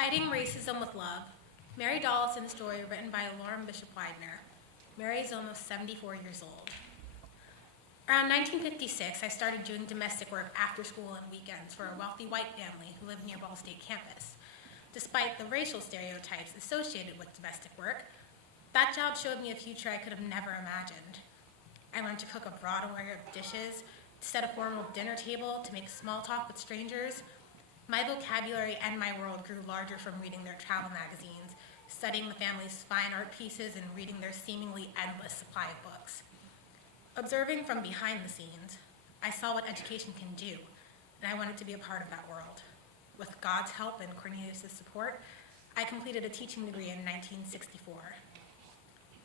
Fighting Racism with Love, Mary Dollison's story written by Lauren Bishop Widener. Mary is almost 74 years old. Around 1956, I started doing domestic work after school and weekends for a wealthy white family who lived near Ball State campus. Despite the racial stereotypes associated with domestic work, that job showed me a future I could have never imagined. I learned to cook a broad array of dishes, to set a formal dinner table, to make small talk with strangers. My vocabulary and my world grew larger from reading their travel magazines, studying the family's fine art pieces, and reading their seemingly endless supply of books. Observing from behind the scenes, I saw what education can do, and I wanted to be a part of that world. With God's help and Cornelius' support, I completed a teaching degree in 1964.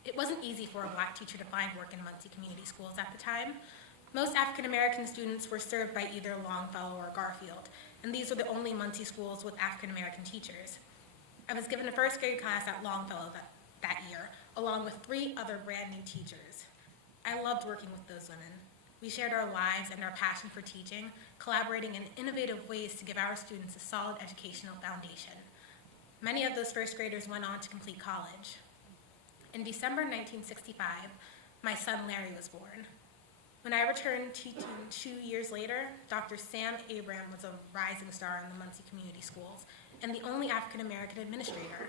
It wasn't easy for a Black teacher to find work in Muncie community schools at the time. Most African American students were served by either Longfellow or Garfield, and these were the only Muncie schools with African American teachers. I was given a first grade class at Longfellow that year, along with 3 other brand new teachers. I loved working with those women. We shared our lives and our passion for teaching, collaborating in innovative ways to give our students a solid educational foundation. Many of those first graders went on to complete college. In December 1965, my son Larry was born. When I returned teaching 2 years later, Dr. Sam Abram was a rising star in the Muncie Community Schools and the only African American administrator.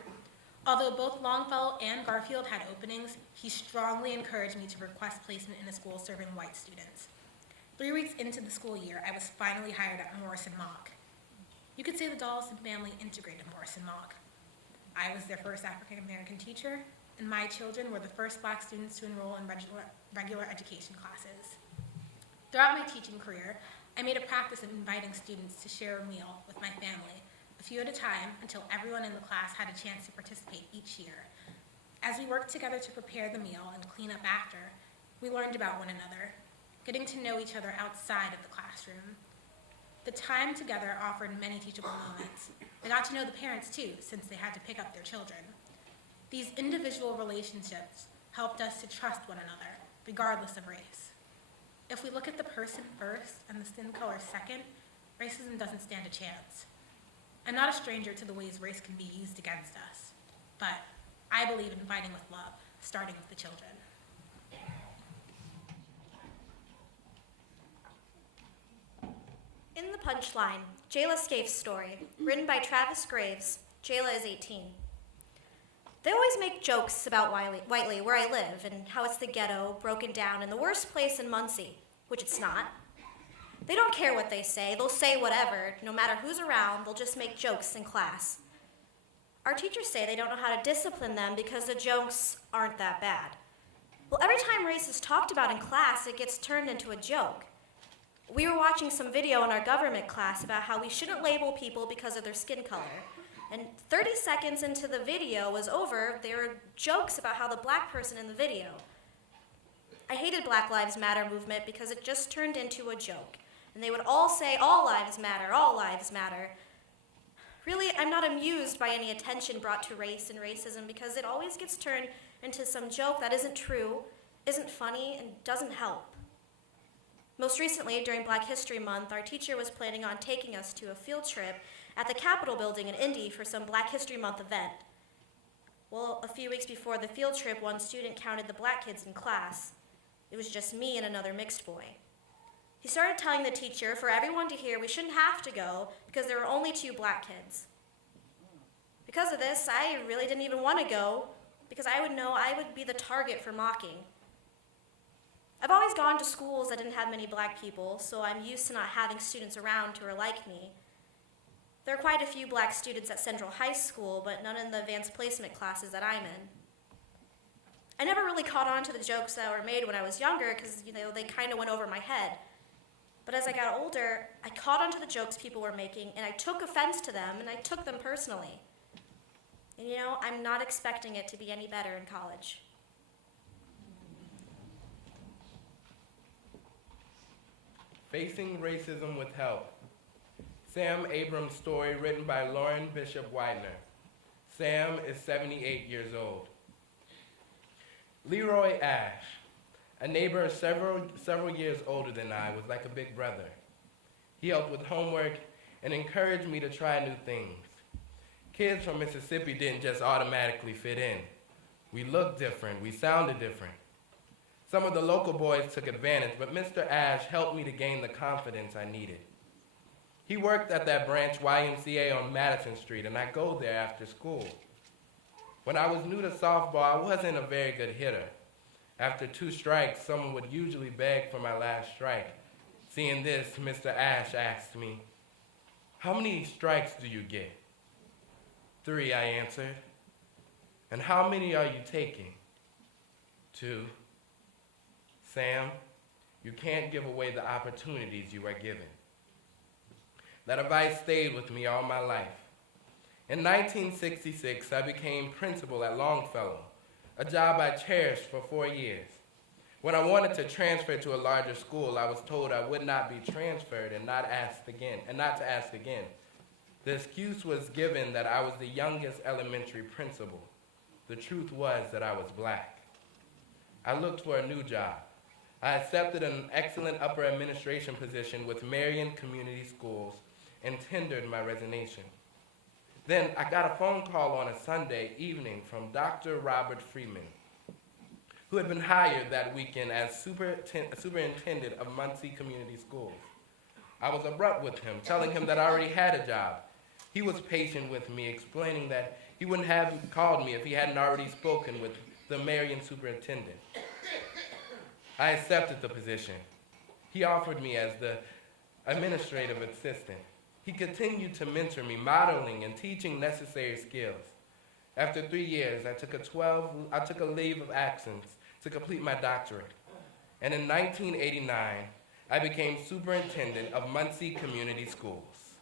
Although both Longfellow and Garfield had openings, he strongly encouraged me to request placement in a school serving white students. 3 weeks into the school year, I was finally hired at Morrison Mock. You could say the Dollison family integrated Morrison Mock. I was their first African American teacher, and my children were the first Black students to enroll in regular education classes. Throughout my teaching career, I made a practice of inviting students to share a meal with my family, a few at a time, until everyone in the class had a chance to participate each year. As we worked together to prepare the meal and clean up after, we learned about one another, getting to know each other outside of the classroom. The time together offered many teachable moments. I got to know the parents too, since they had to pick up their children. These individual relationships helped us to trust one another, regardless of race. If we look at the person first and the skin color second, racism doesn't stand a chance. I'm not a stranger to the ways race can be used against us, but I believe in fighting with love, starting with the children. In the punchline, Jayla Scaife's story, written by Travis Graves. Jayla is 18. They always make jokes about Whiteley, where I live, and how it's the ghetto, broken down, and the worst place in Muncie, which it's not. They don't care what they say. They'll say whatever. No matter who's around, they'll just make jokes in class. Our teachers say they don't know how to discipline them because the jokes aren't that bad. Well, every time race is talked about in class, it gets turned into a joke. We were watching some video in our government class about how we shouldn't label people because of their skin color. And 30 seconds into the video was over, there were jokes about how the Black person in the video. I hated Black Lives Matter movement because it just turned into a joke. And they would all say, all lives matter, all lives matter. Really, I'm not amused by any attention brought to race and racism because it always gets turned into some joke that isn't true, isn't funny, and doesn't help. Most recently, during Black History Month, our teacher was planning on taking us to a field trip at the Capitol building in Indy for some Black History Month event. Well, a few weeks before the field trip, one student counted the Black kids in class. It was just me and another mixed boy. He started telling the teacher for everyone to hear we shouldn't have to go because there were only 2 Black kids. Because of this, I really didn't even want to go because I would know I would be the target for mocking. I've always gone to schools that didn't have many Black people, so I'm used to not having students around who are like me. There are quite a few Black students at Central High School, but none in the advanced placement classes that I'm in. I never really caught on to the jokes that were made when I was younger because, they kind of went over my head. But as I got older, I caught on to the jokes people were making, and I took offense to them, and I took them personally. And I'm not expecting it to be any better in college. Facing Racism with Help. Sam Abram's story written by Lauren Bishop Widener. Sam is 78 years old. Leroy Ash, a neighbor several years older than I, was like a big brother. He helped with homework and encouraged me to try new things. Kids from Mississippi didn't just automatically fit in. We looked different, we sounded different. Some of the local boys took advantage, but Mr. Ash helped me to gain the confidence I needed. He worked at that branch YMCA on Madison Street, and I go there after school. When I was new to softball, I wasn't a very good hitter. After 2 strikes, someone would usually beg for my last strike. Seeing this, Mr. Ash asked me, "How many strikes do you get?" 3, I answered. "And how many are you taking?" 2. "Sam, you can't give away the opportunities you are given." That advice stayed with me all my life. In 1966, I became principal at Longfellow, a job I cherished for 4 years. When I wanted to transfer to a larger school, I was told I would not be transferred and not to ask again. The excuse was given that I was the youngest elementary principal. The truth was that I was black. I looked for a new job. I accepted an excellent upper administration position with Marion Community Schools and tendered my resignation. Then I got a phone call on a Sunday evening from Dr. Robert Freeman, who had been hired that weekend as superintendent of Muncie Community Schools. I was abrupt with him, telling him that I already had a job. He was patient with me, explaining that he wouldn't have called me if he hadn't already spoken with the Marion superintendent. I accepted the position. He offered me as the administrative assistant. He continued to mentor me, modeling and teaching necessary skills. After 3 years, I took a leave of absence to complete my doctorate. And in 1989, I became superintendent of Muncie Community Schools.